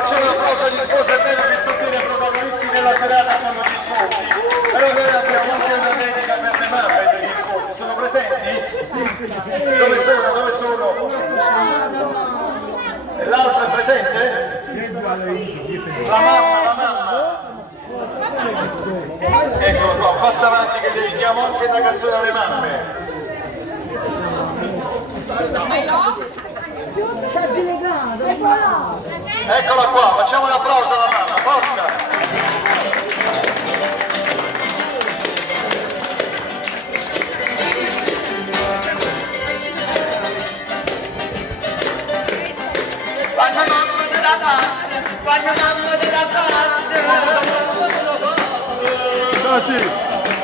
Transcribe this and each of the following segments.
facciamo un applauso agli sposi, è vero che stasera i protagonisti della serata sono gli sposi, però noi abbiamo anche una dedica per le mamme degli sposi, sono presenti? Dove sono? Dove sono? E l'altro è presente? La mamma. Eccolo qua, passa avanti che dedichiamo anche una canzone alle mamme. Eccola qua, facciamo un applauso alla mamma, forza!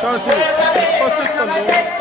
Ciao Siri, posso rispondere?